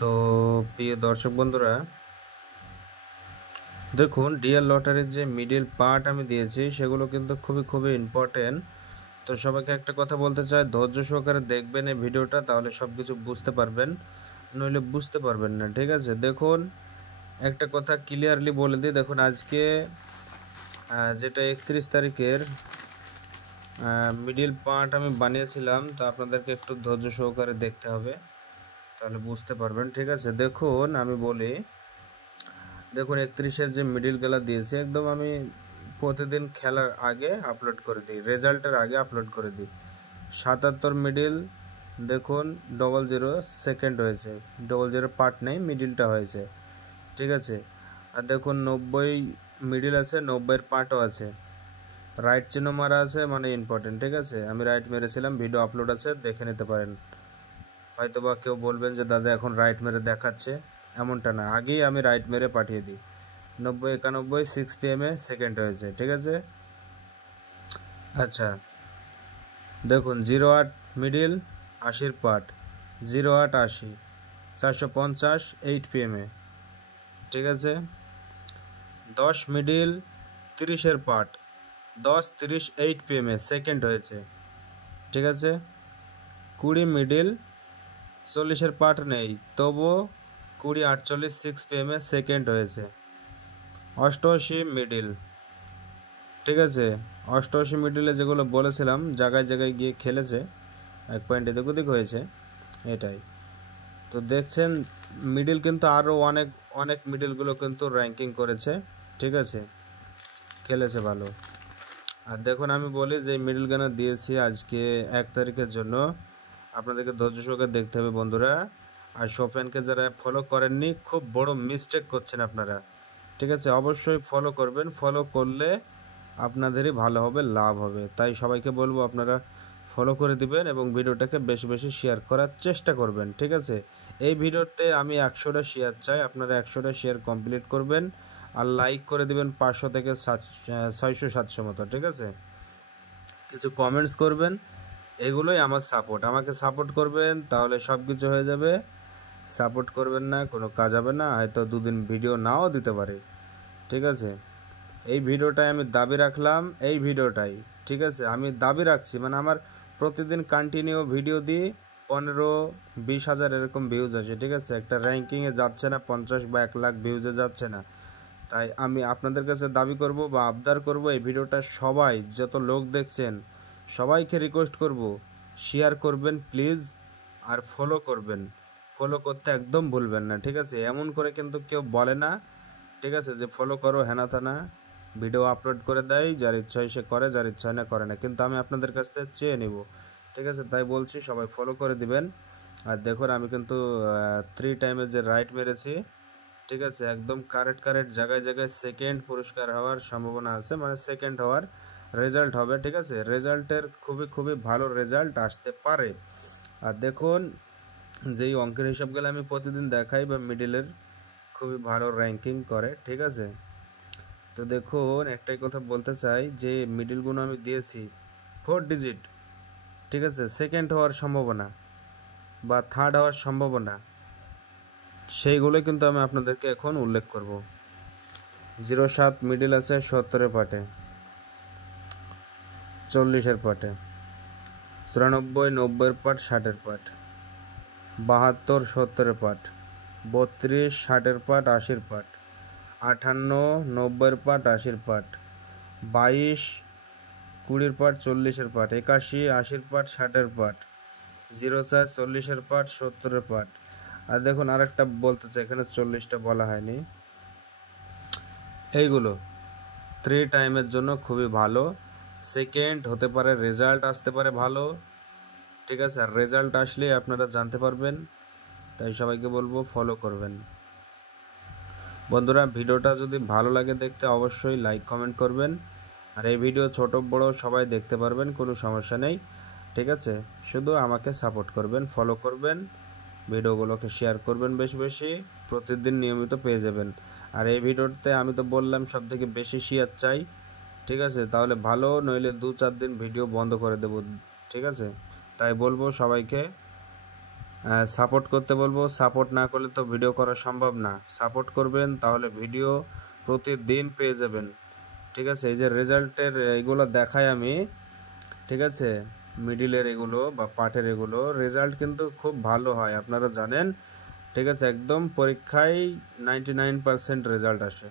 তো প্রিয় দর্শক বন্ধুরা, দেখুন ডিএল লটারির যে মিডিল পার্ট আমি দিয়েছি সেগুলো কিন্তু খুবই ইম্পর্টেন্ট। তো সবাইকে একটা কথা বলতে চাই, ধৈর্য সহকারে দেখবেন এই ভিডিওটা, তাহলে সব কিছু বুঝতে পারবেন, নইলে বুঝতে পারবেন না। ঠিক আছে, দেখুন একটা কথা ক্লিয়ারলি বলে দিই। দেখুন আজকে যেটা 31 তারিখের মিডিল পার্ট আমি বানিয়েছিলাম, তো আপনাদেরকে একটু ধৈর্য সহকারে দেখতে হবে, তাহলে বুঝতে পারবেন। ঠিক আছে, দেখুন আমি বলি, দেখুন 31-এর যে মিডিল গেলা দিয়েছি একদম আমি প্রতিদিন খেলার আগে আপলোড করে দিই, রেজাল্টের আগে আপলোড করে দিই। 77 মিডিল দেখুন 00 সেকেন্ড হয়েছে, 00 পার্ট নেই, মিডিলটা হয়েছে। ঠিক আছে, আর দেখুন 90 মিডিল আছে, 90-এর পার্টও আছে, রাইট চিহ্ন মারা আছে, মানে ইম্পর্টেন্ট। ঠিক আছে, আমি রাইট মেরেছিলাম, ভিডিও আপলোড আছে, দেখে নিতে পারেন। হয়তো বা কেউ বলবেন যে দাদা এখন রাইট মেরে দেখাচ্ছে, এমনটা না, আগেই আমি রাইট মেরে পাঠিয়ে দিই। 90-91 6 PM সেকেন্ড হয়েছে। ঠিক আছে, আচ্ছা দেখুন 08 মিডিল 80-র পার্ট, 08 80 450 8 PM। ঠিক আছে, 10 মিডিল 30-এর পার্ট, 10 30 8 PM সেকেন্ড হয়েছে। ঠিক আছে, 20 মিডিল 40-এর পার্ট নেই, তবুও 20 48 6 PM সেকেন্ড হয়েছে। 88 মিডিল, ঠিক আছে, 88 মিডিলে যেগুলো বলেছিলাম জায়গায় জায়গায় গিয়ে খেলেছে, 1 পয়েন্ট এদিক ওদিক হয়েছে, এটাই। তো দেখছেন মিডিল কিন্তু আরও অনেক অনেক মিডিলগুলো কিন্তু র্যাঙ্কিং করেছে। ঠিক আছে, খেলেছে ভালো। আর দেখুন আমি বলি যে মিডিল গানা দিয়েছি আজকে 1 তারিখের জন্য, আপনাদেরকে ধৈর্য সহকারে দেখতে হবে বন্ধুরা। আর শোফেনকে যারা ফলো করেননি, খুব বড় মিস্টেক করছেন আপনারা। ঠিক আছে, অবশ্যই ফলো করবেন, ফলো করলে আপনাদেরই ভালো হবে, লাভ হবে। তাই সবাইকে বলবো আপনারা ফলো করে দিবেন এবং ভিডিওটাকে বেশি বেশি শেয়ার করার চেষ্টা করবেন। ঠিক আছে, এই ভিডিওতে আমি 100টা শেয়ার চাই, আপনারা 100টা শেয়ার কমপ্লিট করবেন, আর লাইক করে দিবেন 500 থেকে 600 700 মতো। ঠিক আছে, কিছু কমেন্টস করবেন, এগুলোই আমার সাপোর্ট, আমাকে সাপোর্ট করবেন, তাহলে সব কিছু হয়ে যাবে। সাপোর্ট করবেন না, কোনো কাজ হবে না, হয়তো দুদিন ভিডিও নাও দিতে পারে। ঠিক আছে, এই ভিডিওটাই আমি দাবি রাখলাম, এই ভিডিওটাই। ঠিক আছে, আমি দাবি রাখছি, মানে আমার প্রতিদিন কন্টিনিউ ভিডিও দিই, 15-20 হাজার এরকম ভিউজ আসে। ঠিক আছে, একটা র্যাঙ্কিংয়ে যাচ্ছে না, 50 বা 1 লাখ ভিউজে যাচ্ছে না। তাই আমি আপনাদের কাছে দাবি করব বা আবদার করব, এই ভিডিওটা সবাই, যত লোক দেখছেন সবাইকে রিকোয়েস্ট করব, শেয়ার করবেন প্লিজ, আর ফলো করবেন, ফলো করতে একদম ভুলবেন না। ঠিক আছে, এমন করে কিন্তু কেউ বলে না, ঠিক আছে, যে ফলো করো হেনা থানা, ভিডিও আপলোড করে দেয়, যার ইচ্ছা হয় সে করে, যার ইচ্ছা হয় না করে না, কিন্তু আমি আপনাদের কাছ থেকে চেয়ে নিব। ঠিক আছে, তাই বলছি সবাই ফলো করে দিবেন। আর দেখুন আমি কিন্তু 3 টাইমে যে রাইট মেরেছি, ঠিক আছে, একদম কারেক্ট জায়গায় জায়গায় সেকেন্ড পুরস্কার হওয়ার সম্ভাবনা আছে, মানে সেকেন্ড হওয়ার রেজাল্ট হবে। ঠিক আছে, রেজাল্টের খুবই ভালো রেজাল্ট আসতে পারে। আর দেখুন যেই অঙ্কের হিসাবগুলো আমি প্রতিদিন দেখাই বা মিডিলের খুবই ভালো র্যাঙ্কিং করে। ঠিক আছে, তো দেখুন একটাই কথা বলতে চাই, যে মিডিলগুলো আমি দিয়েছি 4 ডিজিট, ঠিক আছে, সেকেন্ড হওয়ার সম্ভাবনা বা থার্ড হওয়ার সম্ভাবনা, সেইগুলো কিন্তু আমি আপনাদেরকে এখন উল্লেখ করব। 07 মিডিল আছে 70-এর পাটে, 40-এর পাটে, 94 90-এর পাট, 60-এর পাট, 72 70-এর পাট, 32 60-এর পাট, 80-এর পাট, 58 90-এর পাট, 80-এর পাট, 22 20-এর পাট, 40-এর পাট, 81 80-এর পাট, 60-এর পাট, 04 40-এর পাট, 70-এর পাট। আর দেখুন আরেকটা বলতে চাই, এখানে 40টা বলা হয়নি, এইগুলো 3 টাইমের জন্য খুবই ভালো, সেকেন্ড হতে পারে, রেজাল্ট আসতে পারে ভালো। ঠিক আছে, আর রেজাল্ট আসলে আপনারা জানতে পারবেন, তাই সবাইকে বলবো ফলো করবেন। বন্ধুরা ভিডিওটা যদি ভালো লাগে দেখতে, অবশ্যই লাইক কমেন্ট করবেন, আর এই ভিডিও ছোট বড় সবাই দেখতে পারবেন, কোনো সমস্যা নেই। ঠিক আছে, শুধু আমাকে সাপোর্ট করবেন, ফলো করবেন, ভিডিওগুলোকে শেয়ার করবেন বেশি বেশি, প্রতিদিন নিয়মিত পেয়ে যাবেন। আর এই ভিডিওতে আমি তো বললাম সব থেকে বেশি শেয়ার চাই। ঠিক আছে, তাহলে ভালো, নইলে 2-4 দিন ভিডিও বন্ধ করে দেব। ঠিক আছে, তাই বলবো সবাইকে সাপোর্ট করতে বলবো। সাপোর্ট না করলে তো ভিডিও করা সম্ভব না। সাপোর্ট করবেন, তাহলে ভিডিও প্রতিদিন পেয়ে যাবেন। ঠিক আছে, এই যে রেজাল্টের এগুলো দেখাই আমি, ঠিক আছে, মিডিলের এগুলো বা পার্টের এগুলো রেজাল্ট কিন্তু খুব ভালো হয়, আপনারা জানেন। ঠিক আছে, একদম পরীক্ষায় 99% রেজাল্ট আসে।